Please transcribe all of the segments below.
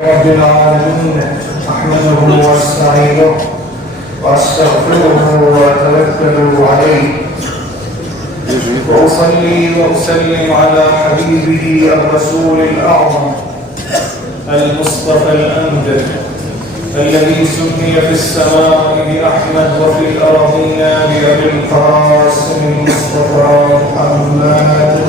رب العالمين أحمده وأستعينه وأستغفره وأتوكل عليه وأصلي وأسلم على حبيبه الرسول الأعظم المصطفى الأمجد الذي سمي في السماء بأحمد وفي الأرضين بأبي القاسم المصطفى محمد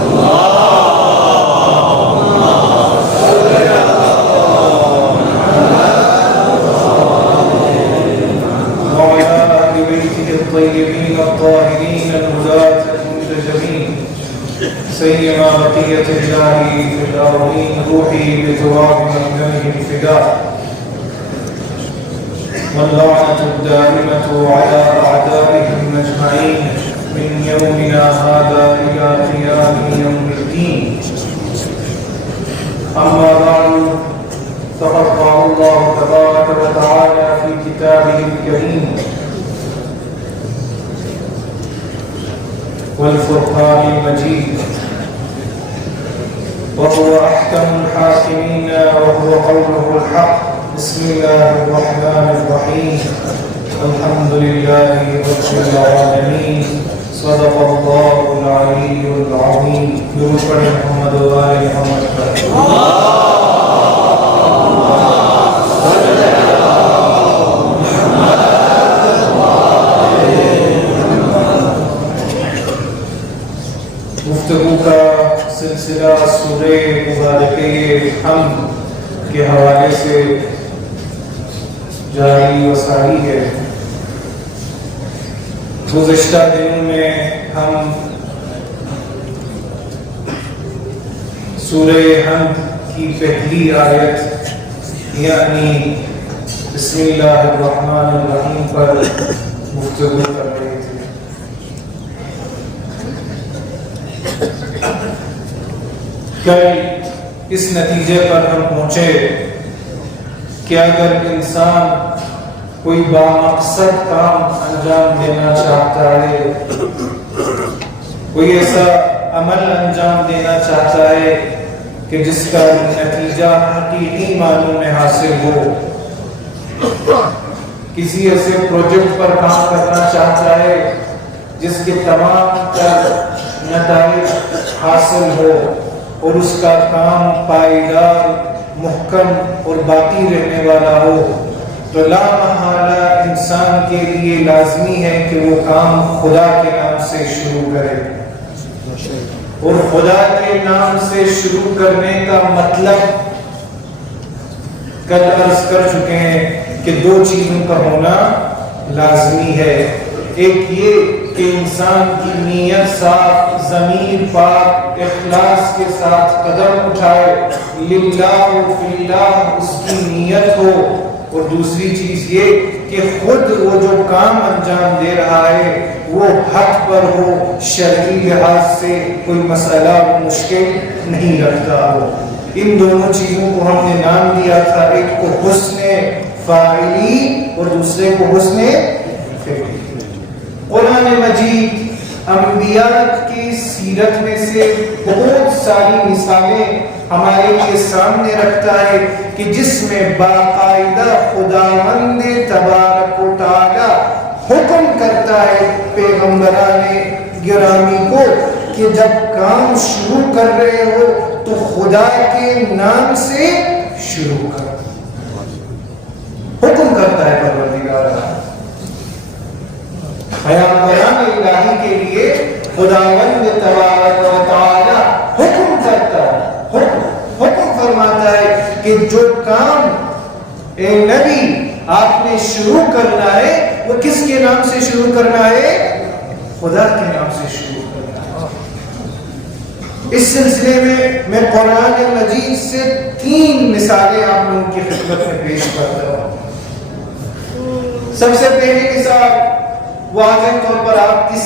الطيبين الطاهرين الهداة المنتجبين سيما بقية الله في الأرضين روحي بتراب مكانه الفداء واللعنة الدائمة على أعدائهم أجمعين من يومنا هذا إلى قيام يوم الدين. أما بعد فقد قال الله تبارك وتعالى في كتابه الكريم والفرقان المجيد وهو أحكم الحاكمين وهو قوله الحق. بسم الله الرحمن الرحيم الحمد لله رب العالمين صدق الله العلي العظيم. درود پڑھیں محمد و آل محمد پر. گفتگو کا سلسلہ سورہ مبارکہ حمد کے حوالے سے جاری و ساری ہے. گزشتہ دنوں میں ہم سورہ حمد کی پہلی آیت یعنی بسم اللہ الرحمن الرحیم پر گفتگو کر رہے تھے. کل اس نتیجے پر ہم پہنچے کہ اگر انسان کوئی بامقصد کام انجام دینا چاہتا ہے، کوئی ایسا عمل انجام دینا چاہتا ہے کہ جس کا نتیجہ حقیقی معنوں میں حاصل ہو، کسی ایسے پروجیکٹ پر کام کرنا چاہتا ہے جس کے تمام تر نتائج حاصل ہو اور اس کا کام پائیدار، محکم اور باقی رہنے والا ہو، تو لا محالہ انسان کے لیے لازمی ہے کہ وہ کام خدا کے نام سے شروع کرے. اور خدا کے نام سے شروع کرنے کا مطلب کل عرض کر چکے ہیں کہ دو چیزوں کا ہونا لازمی ہے. ایک یہ کہ انسان کی نیت صاف، ضمیر پاک، اخلاص کے ساتھ قدم اٹھائے، للہ و فی اللہ اس کی نیت ہو. اور دوسری چیز یہ کہ خود وہ جو کام انجام دے رہا ہے وہ حق پر ہو، شرعی لحاظ سے کوئی مسئلہ مشکل نہیں رکھتا ہو. ان دونوں چیزوں کو ہم نے نام دیا تھا، ایک کو حسن فاعلی اور دوسرے کو حسن فعلی. قرآن مجید انبیاء کی سیرت میں سے بہت ساری مثالیں ہمارے لیے سامنے رکھتا ہے کہ جس میں باقاعدہ خداوند تبارک و تعالی حکم کرتا ہے پیغمبران گرامی کو کہ جب کام شروع کر رہے ہو تو خدا کے نام سے شروع کرو. حکم کرتا ہے پروردگار. پیغمبران الہی کے لیے خداوند تبارک و تعالی حکم کرتا ہے، حکم فرماتا ہے کہ جو کام اے نبی آپ نے شروع کرنا ہے وہ کس کے نام سے شروع کرنا ہے؟ خدا کے نام سے شروع کرنا ہے. اس سلسلے میں قرآن مجید سے 3 مثالیں آپ لوگوں کی خدمت میں پیش کرتا ہوں. سب سے پہلی مثال واضح طور پر آپ کس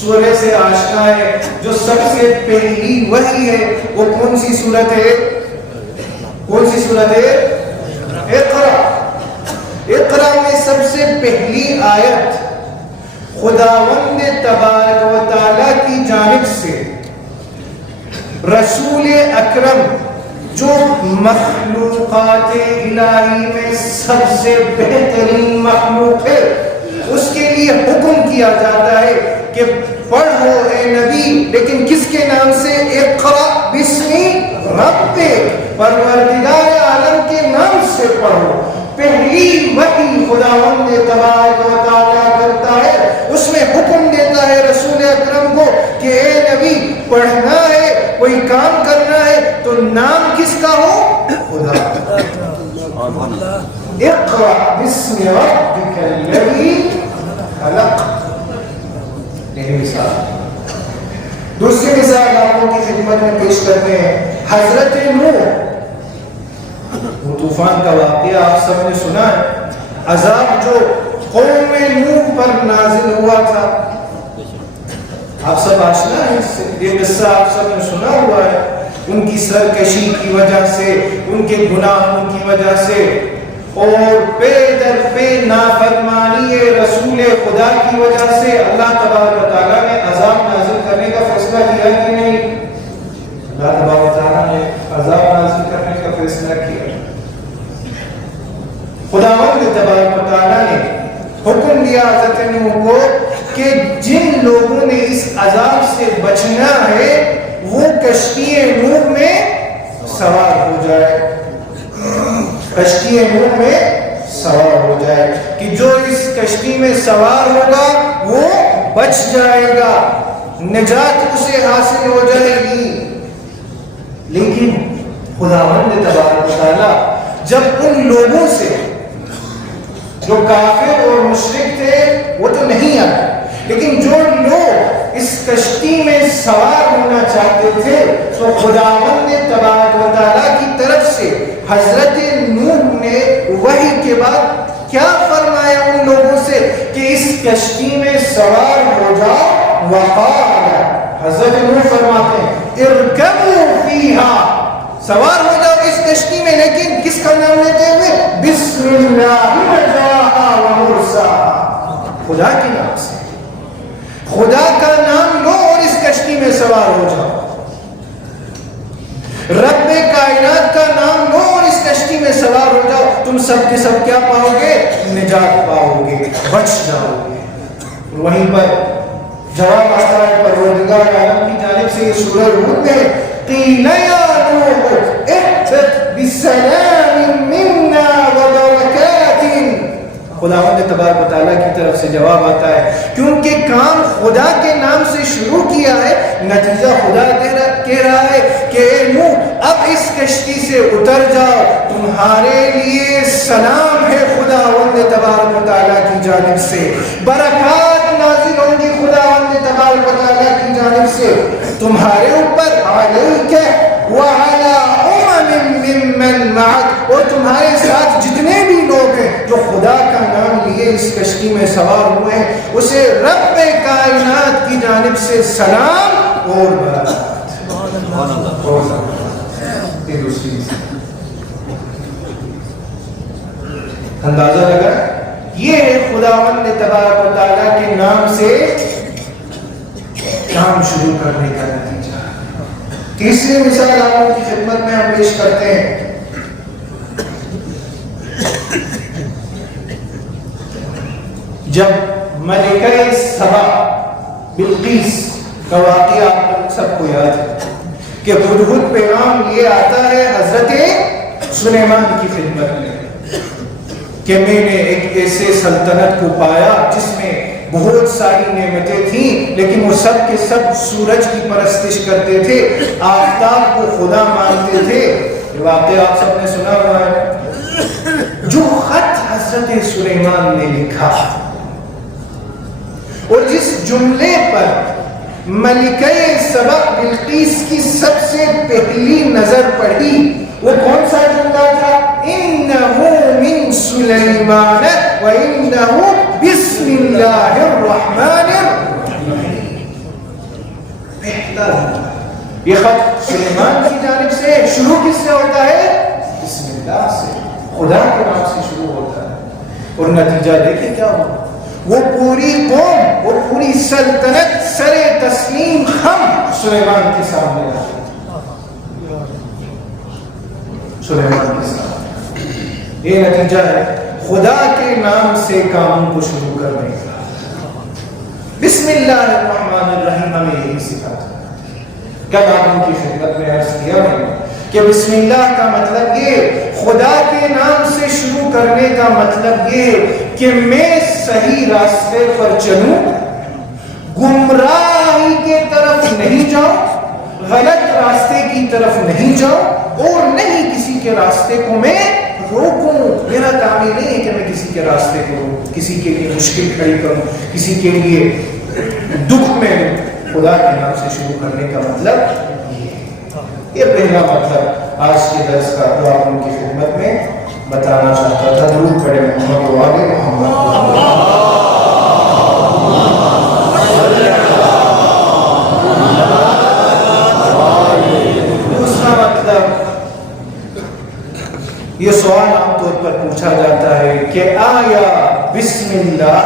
سورہ سے آشنا ہے، جو سب سے پہلی وحی ہے وہ کون سی سورت ہے؟ کون سی سورت ہے؟ اقرا. اقرا میں سب سے پہلی آیت خداوند تبارک و تعالی کی جانب سے رسول اکرم جو مخلوقات الہی میں سب سے بہترین مخلوق ہے، اس کے لیے حکم کیا جاتا ہے کہ پڑھو اے نبی، لیکن کس کے نام سے؟ اقرأ بسم ربک، پروردگار عالم کے نام سے پڑھو۔ پہلی وحی خداوند تبارک و تعالیٰ کرتا ہے، اس میں حکم دیتا ہے رسول اکرم کو کہ اے نبی پڑھنا ہے، کوئی کام کرنا ہے تو نام کس کا ہو؟ خدا۔ اقرأ بسم ربک الذی خلق۔ پہلی مثال۔ دوسری مثال آپ لوگوں کی خدمت میں پیش کرتے ہیں، حضرت نوح۔ وہ طوفان کا واقعہ آپ سب نے سنا ہے، عذاب جو قوم نوح پر نازل ہوا تھا، آپ سب آشنا ہے اس سے، یہ قصہ آپ سب نے سنا ہوا ہے۔ ان کی سرکشی کی وجہ سے، ان کے گناہوں کی وجہ سے، اور پے در پے نافرمانی رسول خدا کی وجہ سے اللہ تبارک و تعالیٰ نے عذاب نازل کرنے کا فیصلہ کیا کہ نہیں؟ اللہ تبارک و تعالیٰ نے عذاب نازل کرنے کا فیصلہ کیا۔ خداوند تبارک و تعالیٰ نے حکم دیا حضرت نوح کو کہ جن لوگوں نے اس عذاب سے بچنا ہے وہ کشتی نوح میں سوار ہو جائے، کشتی نوح میں سوار ہو جائے، کہ جو اس کشتی میں سوار ہوگا وہ بچ جائے گا، نجات اسے حاصل ہو جائے گی۔ لیکن خداوند تبارک و تعالیٰ جب ان لوگوں سے جو کافر اور مشرک تھے وہ تو نہیں آئے، لیکن جو لوگ اس کشتی میں سوار ہونا چاہتے تھے تو خداوند تبارک و تعالیٰ کی طرف سے حضرت نوح نے وحی کے بعد کیا فرمایا ان لوگوں سے کہ اس کشتی میں سوار ہو جاؤ۔ وقال، حضرت نوح فرماتے ہیں ارکبوا فیہا، سوار ہو جاؤ اس کشتی میں، لیکن کس کا نام لیتے ہوئے؟ بسم اللہ مجراہا و مرساہا، خدا کے نام سے، خدا کا نام لو اور اس کشتی میں سوار ہو جاؤ، رب کائنات کا نام لو اور اس کشتی میں سوار ہو جاؤ، تم سب کے سب کیا پاؤ گے؟ نجات پاؤ گے، بچ جاؤ گے۔ وہیں پر جواب آتا ہے پروردگار عالم کی جانب سے، یہ سورہ ہود میں قیل یا نوح اہبط بسلام منا وبرکات، خداوند تبارک و تعالیٰ کی طرف سے جواب آتا ہے کیونکہ کام خدا کے نام سے شروع کیا ہے، نتیجہ خدا کہہ رہا ہے کہ اے نوح اب اس کشتی سے اتر جاؤ، تمہارے لیے سلام ہے خداوند تبارک و تعالیٰ کی جانب سے، برکات نازل ہوں گی خداوند تبارک و تعالیٰ کی جانب سے تمہارے اوپر، علیک وعلی امم ممن معک، اور تمہارے ساتھ جتنے بھی لوگ ہیں جو خدا کا نام لیے اس کشتی میں سوار ہوئے ہیں، اسے رب کائنات کی جانب سے سلام اور برکات۔ یہ دوسری اندازہ لگا، یہ ہے خداوند تبارک و تعالیٰ کے نام سے کام شروع کرنے کا نتیجہ۔ تیسری مثال آپ کی خدمت میں ہم پیش کرتے ہیں، جب ملکہ سبا بلقیس کا واقعہ آپ سب کو یاد ہے کہ ہدہد پیغام یہ آتا ہے حضرت سلیمان کی خدمت میں کہ میں نے ایک ایسے سلطنت کو پایا جس میں بہت ساری نعمتیں تھیں، لیکن وہ سب کے سب سورج کی پرستش کرتے تھے، آفتاب کو خدا مانتے تھے۔ یہ واقعہ آپ سب نے سنا ہوا ہے۔ جو خط حضرت سلیمان نے لکھا اور جس جملے پر ملکہ سبا بلقیس کی سب سے پہلی نظر پڑی وہ کون سا جملہ تھا؟ انہو من سلیمان و انہو بسم اللہ الرحمن الرحیم۔ پہلا یہ خط سلیمان کی جانب سے، شروع کس سے ہوتا ہے؟ بسم اللہ سے، خدا کے نام سے شروع ہوتا ہے، اور نتیجہ دیکھیں کیا ہوا؟ وہ پوری قوم، وہ پوری سلطنت سر تسلیم خم سلیمان کے سامنے آئی۔ سلیمان کے ساتھ. یہ نتیجہ ہے خدا کے نام سے کاموں کو شروع کرنے کا. بسم اللہ الرحمن الرحیم ہمیں یہی سکھاتا ہے. کل آپ ان کی خدمت میں عرض کیا میں نے کہ بسم اللہ کا مطلب یہ خدا کے نام سے شروع کرنے کا مطلب یہ کہ میں صحیح راستے پر چلوں, گمراہی کے طرف نہیں جاؤں, غلط راستے کی طرف نہیں جاؤں, اور نہیں کسی کے راستے کو میں روکوں. میرا کام یہ نہیں ہے کہ میں کسی کے راستے کو روکوں, کسی کے لیے مشکل کھڑی کروں, کسی کے لیے دکھ میں دوں. خدا کے نام سے شروع کرنے کا مطلب یہ پہلا مطلب آج کے درس کا جو آپ ان کی خدمت میں بتانا چاہتا تھا. درود پڑھے محمد و آل محمد. دوسرا مطلب یہ سوال عام طور پر پوچھا جاتا ہے کہ آیا بسم اللہ,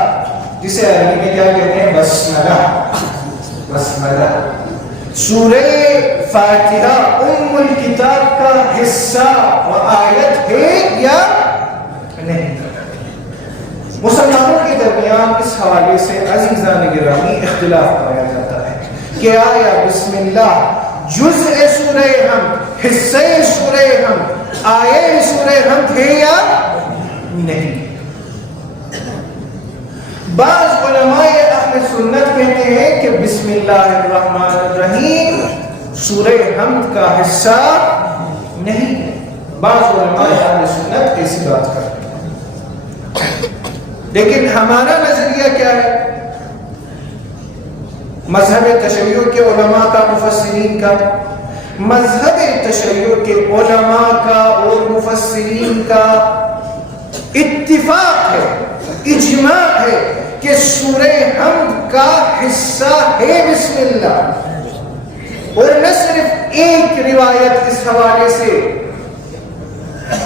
جسے عربی میں کیا کہتے ہیں بسملہ, بسملہ سورہ فاتحہ ام الکتاب کا حصہ و آیت ہے یا نہیں؟ مسلمانوں کے درمیان اس حوالے سے عزیزان گرامی اختلاف پایا جاتا ہے کہ آیا بسم اللہ جزء سورہ حمد, حصہ سورہ حمد, آیے سورہ حمد ہے یا نہیں؟ بعض علماء اہل سنت کہتے ہیں کہ بسم اللہ الرحمن الرحیم سورہ حمد کا حصہ نہیں ہے. بعض علماء اہل سنت ایسی بات کرتے ہیں. لیکن ہمارا نظریہ کیا ہے؟ مذہب تشیع کے علماء کا, مفسرین کا, مذہب تشیع کے علماء کا اور مفسرین کا اتفاق ہے, اجماع ہے کہ سورہ حمد کا حصہ ہے بسم اللہ. اور نہ صرف ایک روایت اس حوالے سے,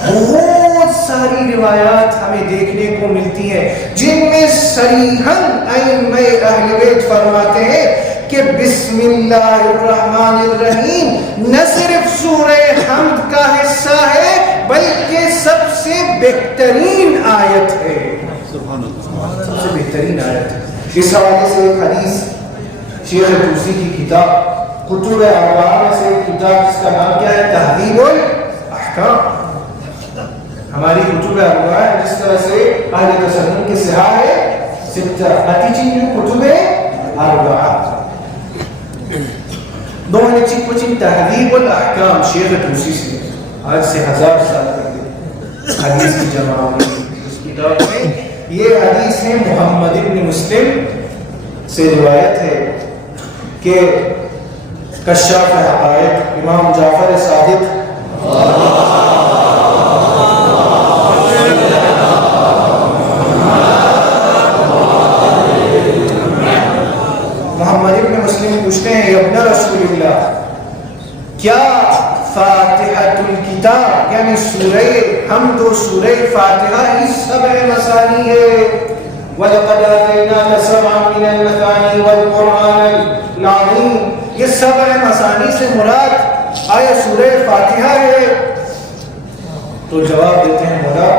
بہت ساری روایات ہمیں دیکھنے کو ملتی ہیں جن میں صریحاً ائمہ اہل بیت فرماتے ہیں کہ بسم اللہ الرحمن الرحیم نہ صرف سورہ حمد کا حصہ ہے بلکہ سب سے بہترین آیت ہے. سب سے بہترین آیت ہے. اس حوالے سے ایک حدیث شیخ توسی کی کتاب کتب اربعہ میں سے ایک کتاب جس کا نام کیا ہے تہذیب الاحکام. ہماری کتب اربعہ ہے جس طرح سے اہل تسنن کے صحاح ہے ستہ, نتیجی کتب اربعہ دو نچی کچھ تہذیب الاحکام شیخ توسی سے آج سے 1000 سال پہلے حدیث کی جمع ہوئی. اس کتاب میں یہ حدیث ہے محمد ابن مسلم سے روایت ہے کہ کشاف حقائق امام جعفر صادق محمد ابن مسلم پوچھتے ہیں یا ابن رسول اللہ, کیا فاتحۃ الکتاب یعنی سورہ حمد و سورہ فاتحہ ہی سبع مثانی ہے؟ وَلَقَدْ آتَيْنَاكَ سَبْعًا مِنَ الْمَثَانِي وَالْقُرْآنِ الْعَظِيمِ, یہ سبع مثانی سے مراد آیا سورہ فاتحہ ہے؟ تو جواب دیتے ہیں مولا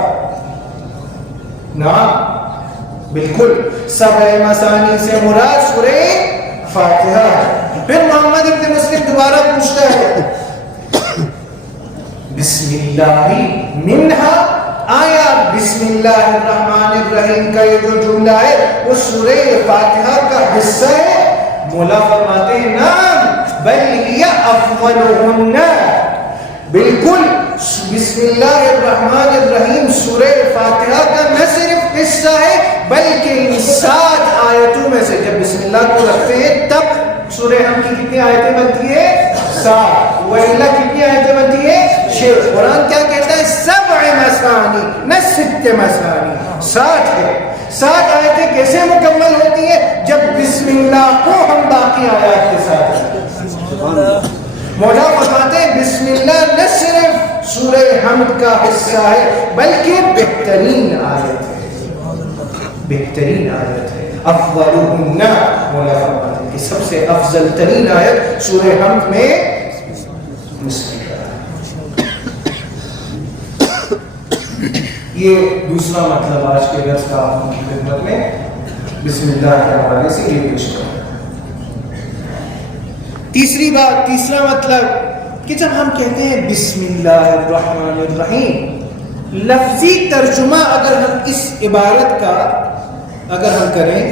نعم بالکل, سبع مثانی سے مراد سورہ فاتحہ ہے. پھر محمد ابن مسلم دوبارہ پوچھتا ہے بسم اللہ منہا, آیا بسم اللہ الرحمن الرحیم کا یہ جو جملہ ہے وہ سورہ فاتحہ کا حصہ ہے؟ مولا فرماتے ہیں نعم بل ہی افضلہن, بالکل بسم اللہ الرحمن الرحیم سورہ فاتحہ کا نہ صرف حصہ ہے بلکہ ان 7 آیتوں میں سے, جب بسم اللہ کو رکھتے ہیں تب سورہ حمد کی کتنی آیتیں بنتی ہے؟ 7. وَإِلَّا کتنی آیتیں بنتی ہے؟ 6. قرآن کیا کہتا ہے؟ سبع مثانی نہ 6 مثانی, 60 ہے. 7 آیتیں کیسے مکمل ہوتی ہیں؟ جب بسم اللہ کو ہم باقی آیات کے ساتھ. مولا فرماتے ہیں بسم اللہ نہ صرف سورہ حمد کا حصہ ہے بلکہ بہترین آیت ہے, بہترین آیت ہے. افضلہن, مولا فرماتے ہیں کہ سب سے افضل ترین آیت سورہ حمد میں بسم اللہ. یہ دوسرا مطلب آج کے درس کا آپ کی خدمت میں بسم اللہ کے حوالے سے یہ پیش کریں۔ تیسرا مطلب کہ جب ہم کہتے ہیں بسم اللہ الرحمن الرحیم، لفظی ترجمہ اگر ہم اس عبارت کا اگر ہم کریں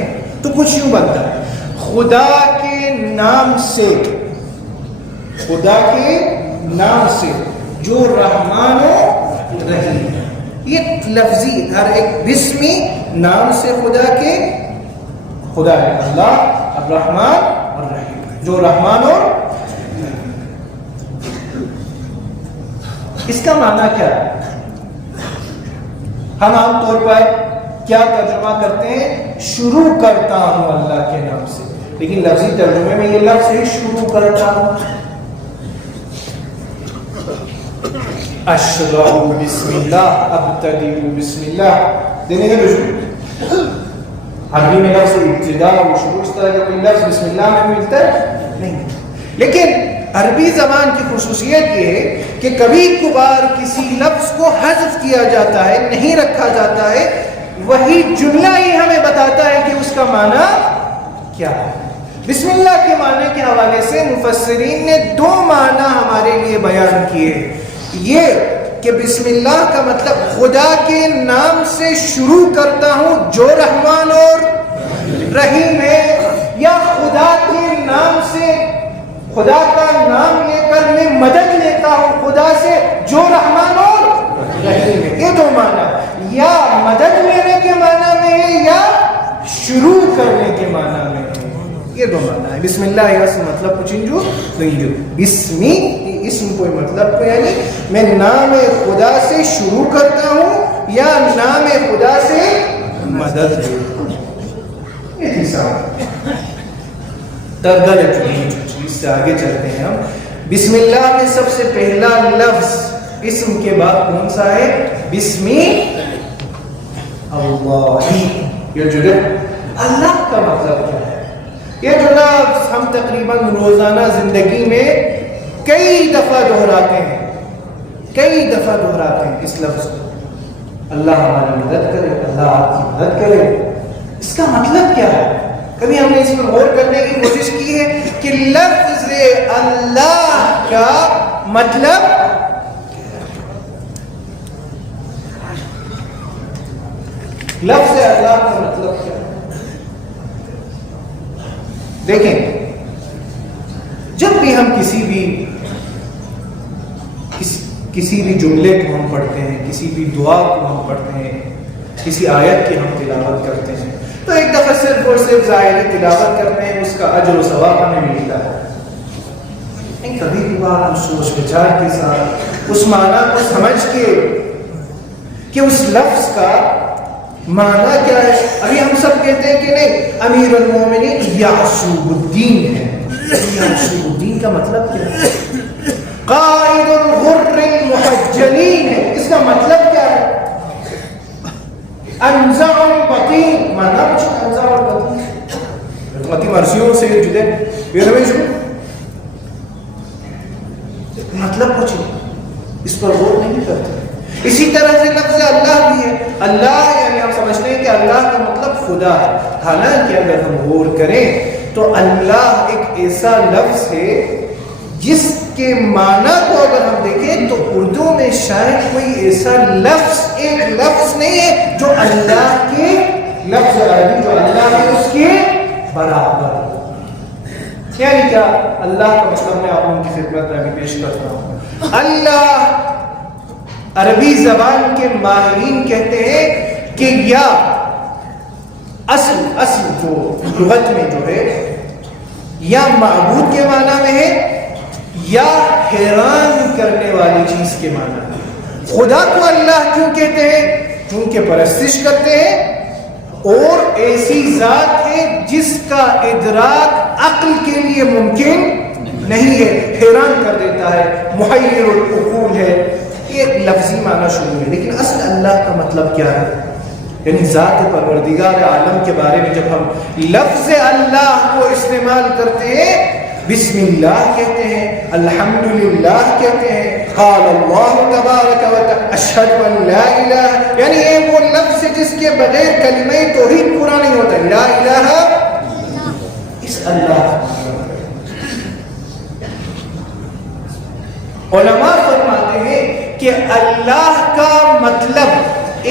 تو کچھ یوں بنتا ہے، خدا کے نام سے، خدا کے نام سے جو رحمان و رحیم ہے۔ یہ لفظی ہر ایک بسمی نام سے خدا کے، خدا ہے اللہ الرحمن اور رحیم، جو رحمان اور اس کا معنی کیا ہے؟ ہم عام طور پر کیا ترجمہ کرتے ہیں؟ شروع کرتا ہوں اللہ کے نام سے، لیکن لفظی ترجمے میں یہ لفظ ہے شروع کرتا ہوں، اشرع بسم اللہ، ابتدئ بسم اللہ، دینے کے بشکر عربی میں لفظ ابتداء و شروع اس طرح کا کوئی لفظ بسم اللہ میں ملتا ہے نہیں، لیکن عربی زبان کی خصوصیت یہ ہے کہ کبھی کبھار کسی لفظ کو حذف کیا جاتا ہے، نہیں رکھا جاتا ہے، وہی جملہ ہی ہمیں بتاتا ہے کہ اس کا معنی کیا ہے۔ بسم اللہ کے معنی کے حوالے سے مفسرین نے دو معنی ہمارے لیے بیان کیے، یہ کہ بسم اللہ کا مطلب خدا کے نام سے شروع کرتا ہوں جو رحمان اور رحیم ہے، یا خدا کے نام سے، خدا کا نام لے کر میں مدد لیتا ہوں خدا سے جو رحمان اور رحیم ہے۔ یہ دو معنی، یا مدد لینے کے معنی میں ہے یا شروع کرنے کے معنی میں ہے، یہ دو معنی ہے۔ بسم اللہ یا سے مطلب پوچھیں جو بسمی اسم کوئی مطلب تو یعنی میں نام خدا سے شروع کرتا ہوں یا نام خدا سے مدد لیتا ہوں۔ یہ تیسرا اس سے آگے چلتے ہیں ہم۔ بسم اللہ میں سب سے پہلا لفظ اسم کے بعد کون سا ہے؟ بسمی اللہ، یہ جو اللہ کا مطلب کیا ہے؟ یہ جو لفظ ہم تقریباً روزانہ زندگی میں کئی دفعہ دہراتے ہیں، کئی دفعہ دہراتے ہیں اس لفظ کو، اللہ ہماری مدد کرے، اللہ آپ کی مدد کرے۔ اس کا مطلب کیا ہے؟ کبھی ہم نے اس پر غور کرنے کی کوشش کی ہے کہ لفظ اللہ کا مطلب لفظ اللہ کا مطلب کیا ہے؟ دیکھیں، جب بھی ہم کسی بھی جملے کو ہم پڑھتے ہیں، کسی بھی دعا کو ہم پڑھتے ہیں، کسی آیت کی ہم تلاوت کرتے ہیں، تو ایک دفعہ صرف اور صرف ظاہری تلاوت کرتے ہیں، اس کا اجر و ثواب ہمیں ملتا ہے۔ کبھی کبھار ہم سوچ وچار کے ساتھ اس معنی کو سمجھ کے کہ اس لفظ کا معنی کیا ہے، ابھی ہم سب کہتے ہیں کہ نہیں امیر المومنین یعصوب الدین ہے، یعصوب الدین کا مطلب کیا ہے؟ قائد الغر المحجلین ہے، اس کا مطلب کیا ہے؟ انزع البطین، معنی کچھ انزع البطین مطلب مرسیوں سے جدے مطلب کچھ اس پر غور نہیں کرتے۔ اسی طرح سے لفظ اللہ بھی ہے، اللہ یعنی ہم سمجھتے ہیں کہ اللہ کا مطلب خدا ہے، حالانکہ اگر ہم غور کریں تو اللہ ایک ایسا لفظ ہے جس کے معنی کو اگر ہم دیکھیں تو اردو میں شاید کوئی ایسا لفظ ایک لفظ نہیں ہے جو اللہ کے لفظ عربی جو اللہ ہے اس کے برابر۔ یعنی کیا اللہ کا مطلب میں آپ لوگوں کی خدمت میں ابھی پیش کرتا ہوں، اللہ عربی زبان کے ماہرین کہتے ہیں کہ یا اصل جو لغت میں جو ہے یا معبود کے معنی میں ہے یا حیران کرنے والی چیز کے معنی میں۔ خدا کو اللہ کیوں کہتے ہیں؟ چونکہ پرستش کرتے ہیں اور ایسی ذات ہے جس کا ادراک عقل کے لیے ممکن نہیں ہے، حیران کر دیتا ہے، محیر العقول ہے۔ یہ لفظی معنی شروع ہے، لیکن اصل اللہ کا مطلب کیا ہے؟ یعنی ذات پروردگار عالم کے بارے میں جب ہم لفظ اللہ کو استعمال کرتے ہیں بسم اللہ کہتے ہیں، الحمدللہ کہتے ہیں، قال اللہ تبارک و تعالی اشہد ان لا الہ، یعنی یہ وہ لفظ ہے جس کے بغیر کلمہ توحید پورا نہیں ہوتا. لا الہ اس اللہ. علماء فرماتے ہیں کہ اللہ کا مطلب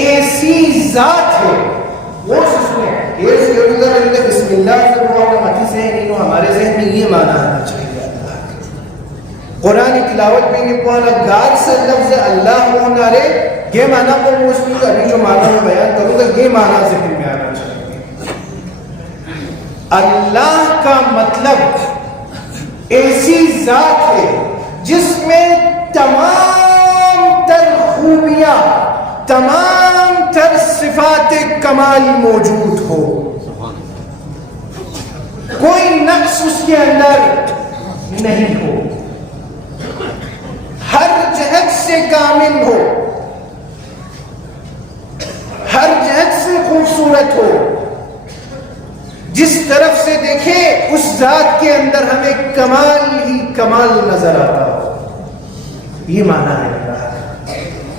ایسی ذات ہے. وہ سنیں بسم اللہ سے ہمارے ذہن میں یہ معنی آنا چاہیے. اللہ قرآن تلاوت میں نے پڑھا گار سے لفظ اللہ ہونا رے، یہ معنی کو وہ اس میں ابھی جو معنی میں بیان کروں گا یہ معنی ذہن میں آنا چاہیے. اللہ کا مطلب ایسی ذات ہے جس میں تمام تر خوبیاں، تمام تر صفات کمال موجود ہو، کوئی نقص اس کے اندر نہیں ہو، ہر جہت سے کامل ہو، ہر جہت سے خوبصورت ہو. جس طرف سے دیکھیں اس ذات کے اندر ہمیں کمال ہی کمال نظر آتا ہو. یہ معنی ہے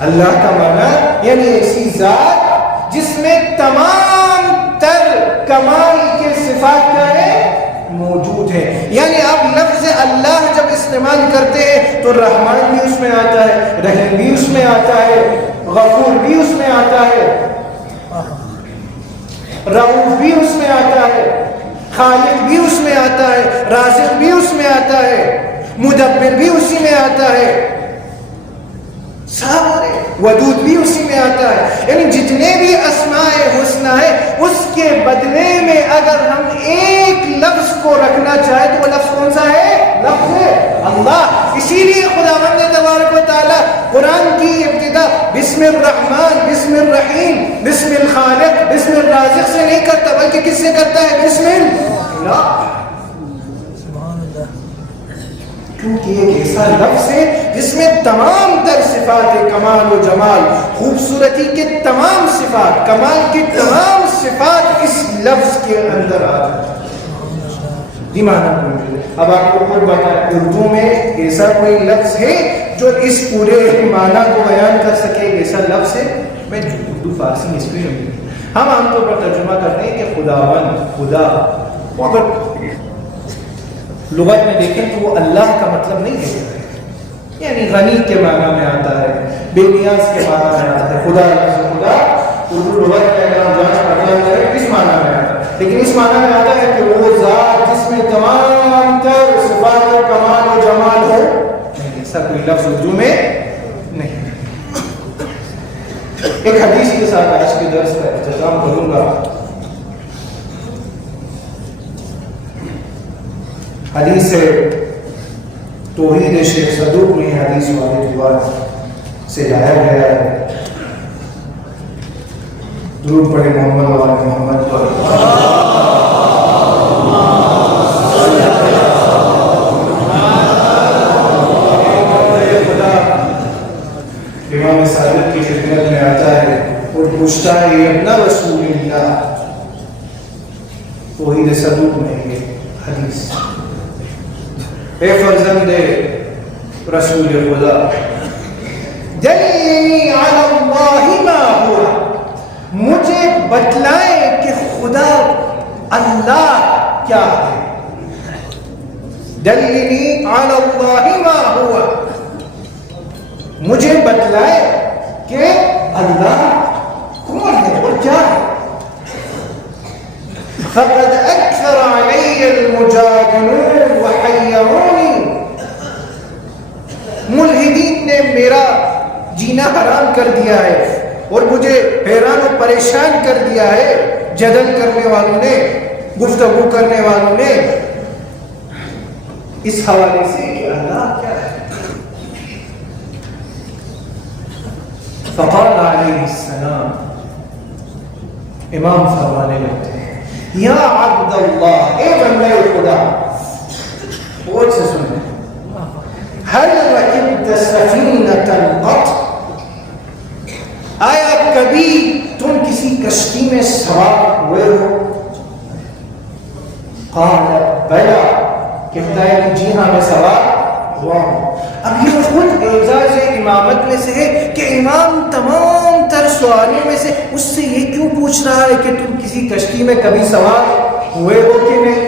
اللہ کا معنی، یعنی ایسی ذات جس میں تمام تر کمال کے صفات کا ہے موجود ہے. یعنی آپ لفظ اللہ جب استعمال کرتے ہیں تو رحمان بھی اس میں آتا ہے، رحیم بھی اس میں آتا ہے، غفور بھی اس میں آتا ہے، رؤوف بھی اس میں آتا ہے، خالق بھی اس میں آتا ہے، رازق بھی اس میں آتا ہے، مدبر بھی اسی میں آتا ہے، سارے ودود بھی اسی میں آتا ہے. یعنی جتنے بھی اسماء حسنہ ہے اس کے بدلے میں اگر ہم ایک لفظ کو رکھنا چاہیں تو وہ لفظ کون سا ہے؟ لفظ اللہ. اسی لیے خداوند تبارک و تعالی قرآن کی ابتدا بسم الرحمن، بسم الرحیم، بسم الخالق، بسم الرازق سے نہیں کرتا بلکہ کس سے کرتا ہے؟ بسم اللہ. کیونکہ ایک ایسا لفظ ہے جس میں تمام تر صفات کمال و جمال، خوبصورتی کے تمام صفات، کمال کی تمام صفات اس لفظ کے اندر آتی ہیں. اب آپ کو خود بتائیں اردو میں ایسا کوئی لفظ ہے جو اس پورے معنی کو بیان کر سکے؟ ایسا لفظ ہے؟ میں اردو فارسی ہسٹری میں ہم عام طور پر ترجمہ کرتے ہیں کہ خداوند، خدا. اگر لغت میں دیکھیں تو وہ اللہ کا مطلب نہیں ہے، یعنی غنی کے معنی میں آتا ہے، بے نیاز کے معنی میں آتا ہے. خدا لفظ خدا اردو لغت میں اگر ہم جانچ پڑتال کریں کس معنی میں آتا ہے؟ لیکن اس معنی میں آتا ہے کہ وہ ذات جس میں تمام تر صفات و کمال و جمال ہو. ایسا کوئی لفظ اردو میں نہیں. ایک حدیث کے ساتھ آج کے درس کا اختتام کروں گا. حدیث توحید شیخ صدوق میں حدیث والد دوار سے لایا گیا ہے. درود پڑھے محمد و آل محمد پر. امام صادق کی خدمت میں آتا ہے اور پوچھتا ہے یہ ابن رسول اللہ. توحید صدوق میں یہ حدیث، اے فرزند رسول خدا، دلنی علی اللہ ما ہوا، مجھے بتلائے کہ خدا اللہ کیا ہے. دلنی علی اللہ ما ہوا، مجھے بتلائے کہ اللہ کون ہے اور کیا ہے. فقد اکثر علی المجادلون وحیرونی، ملحدین نے میرا جینا حرام کر دیا ہے اور مجھے حیران و پریشان کر دیا ہے. جدل کرنے والوں نے، گفتگو کرنے والوں نے اس حوالے سے کہ اللہ کیا ہے. فقال علیہ السلام، امام فرمانے لگتے ہیں یا عبد اللہ، اے بندے خدا، بہت سے سنیں، هل رکبت سفینۃ قط، آیا کبھی تم کسی کشتی میں سوار ہوئے ہو؟ قال بلا، کہتا ہے کہ جی ہاں میں سوار ہوا ہوں. اب یہ خود اعزاز امامت میں سے ہے کہ امام تمام تر سوالوں میں سے اس سے یہ کیوں پوچھ رہا ہے کہ تم کسی کشتی میں کبھی سوار ہوئے ہو کہ نہیں.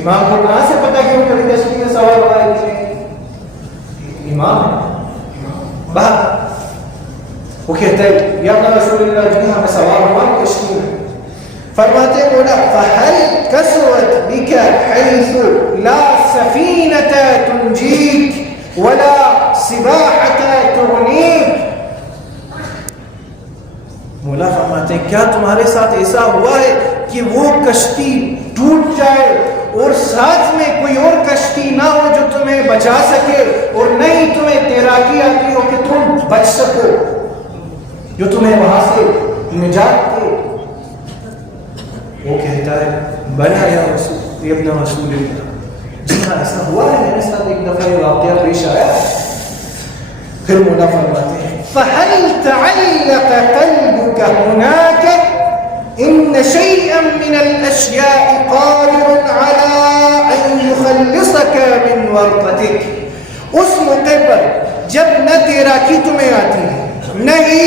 امام کو کہاں سے پتا کہ وہ کبھی کشتی میں سوار ہوا ہے کہ نہیں؟ امام بات وہ کہتا ہے یا رسول اللہ جی ہاں میں سوار ہوا کشتی میں. فرماتے مولا فَهَلْ كَسْوَتْ بِكَ حَيْثُ لَا سَفِينَةَ تُنْجِيكَ وَلَا سِبَاحَةَ تُغْنِيكَ. مولا فرماتے ہیں کیا تمہارے ساتھ ایسا ہوا ہے کہ وہ کشتی ٹوٹ جائے اور ساتھ میں کوئی اور کشتی نہ ہو جو تمہیں بچا سکے, اور نہیں تمہیں تیراکی آتی ہو کہ تم بچ سکو, جو تمہیں وہاں سے نجات دے. وہ کہتا ہے بنا یا رسول ابن رسول اللہ جی ہاں ایسا ہوا ہے میرے ساتھ ایک دفعہ یہ واقعہ پیش آیا. پھر مولا فرماتے ہیں فَهَلْ تَعَلَّقَ قَلْبُكَ هُنَاكَ إِنَّ شَيْئًا مِّنَ الْأَشْيَاءِ قَادِرٌ عَلَىٰ أَن يُخَلِّصَكَ مِنْ وَرْقَتِكَ. اس موقع پر جب نہ تیراکی تمہیں آتی ہے نہ ہی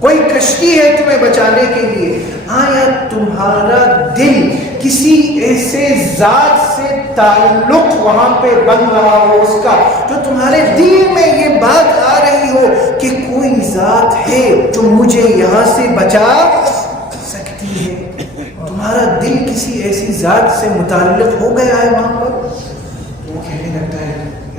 کوئی کشتی ہے تمہیں بچانے کے لیے, آیا تمہارا دل کسی ایسے ذات سے تعلق وہاں پہ بن رہا ہو اس کا, جو تمہارے دل میں یہ بات آ رہی ہو کہ کوئی ذات ہے جو مجھے یہاں سے بچا سکتی ہے. تمہارا دل کسی ایسی ذات سے متعلق ہو گیا ہے وہاں پر. وہ کہنے لگتا ہے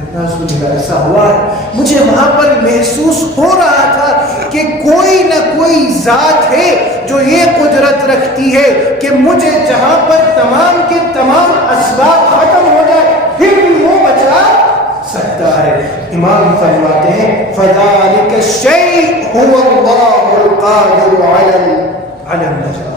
رسول اللہ ایسا ہوا ہے, مجھے وہاں پر محسوس ہو رہا تھا کہ کوئی نہ کوئی ذات ہے جو یہ قدرت رکھتی ہے کہ مجھے جہاں پر تمام کے تمام اسباب ختم ہو جائے پھر بھی وہ بچا سکتا ہے. امام فرماتے ہیں فَذَلِكَ الشَّيْءُ هُوَ اللَّهُ الْقَادِرُ عَلَى النَّجَاةِ.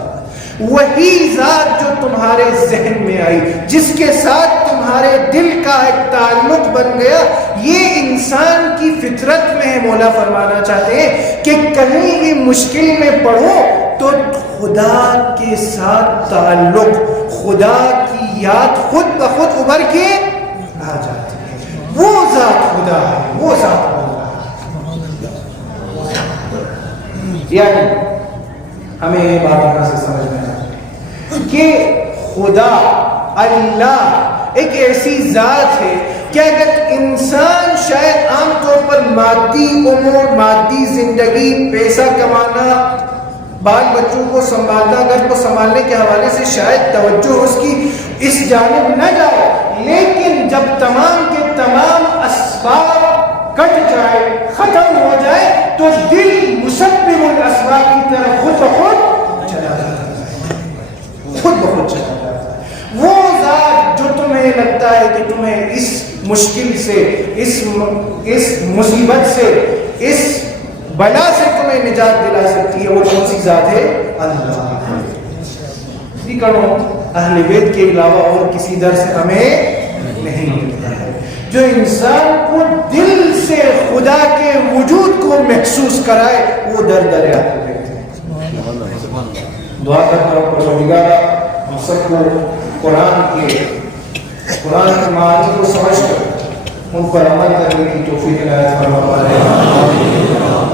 وہی ذات جو تمہارے ذہن میں آئی, جس کے ساتھ تمہارے دل کا ایک تعلق بن گیا, یہ انسان کی فطرت میں ہے. مولا فرمانا چاہتے ہیں کہ کہیں بھی مشکل میں پڑھو تو خدا کے ساتھ تعلق, خدا کی یاد خود بخود ابھر کے آ جاتی ہے. وہ ذات خدا ہے, وہ ذات خدا ہے. یعنی ہمیں یہ بات یہاں سے سمجھ میں آتی ہے کہ خدا اللہ ایک ایسی ذات ہے کہ اگر انسان شاید عام طور پر مادی امور, مادی زندگی, پیسہ کمانا, بال بچوں کو سنبھالنا, گھر کو سنبھالنے کے حوالے سے شاید توجہ اس کی اس جانب نہ جائے, لیکن جب تمام کے تمام اسباب کٹ جائے, ختم ہو جائے, تو دل مسبب الاسباب کی طرف خود بخود چلا جاتا ہے, خود بخود چلا جاتا ہے. وہ ذات جو تمہیں لگتا ہے کہ تمہیں اس مشکل سے, اس مصیبت سے, اس بلا سے تمہیں نجات دلا سکتی ہے, وہ کون سی ذات ہے؟ اللہ. کرو اہل بیت کے علاوہ اور کسی در سے ہمیں نہیں ملتا ہے, جو انسان کو دل سے خدا کے وجود کو محسوس کرائے, وہ در دریا کر دیتے ہیں. دعا کرتا ہوں پروردگار ہم سب کو قرآن کے معنی کو سمجھ کر ان پر عمل کرنے کی توفیق عنایت فرما.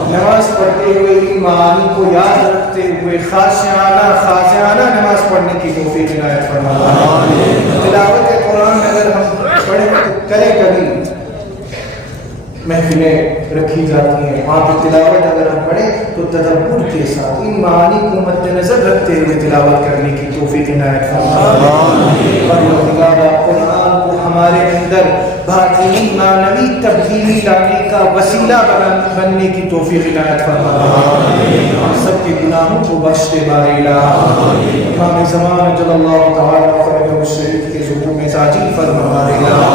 نماز پڑھتے ہوئے ان معانی کو یاد رکھتے ہوئے خاشعانہ نماز پڑھنے کی توفیق عنایت فرما. تلاوت قرآن اگر ہم پڑھیں تو کریں, کبھی محفلیں رکھی جاتی ہیں وہاں پہ تلاوت اگر ہم پڑھیں تو تدبر کے ساتھ ان معانی کو مد نظر رکھتے ہوئے تلاوت کرنے کی توفیق عنایت فرما. قرآن کو ہمارے اندر باطنی معنوی تبدیلی لانے کا وسیلہ بننے کی توفیق عنایت فرما. ہم سب کے گناہوں کو بخش دے بار الہ. امام زمان جل اللہ تعالی فرمائے الشریف کے ظہور میں تعجیل فرما بار الہ.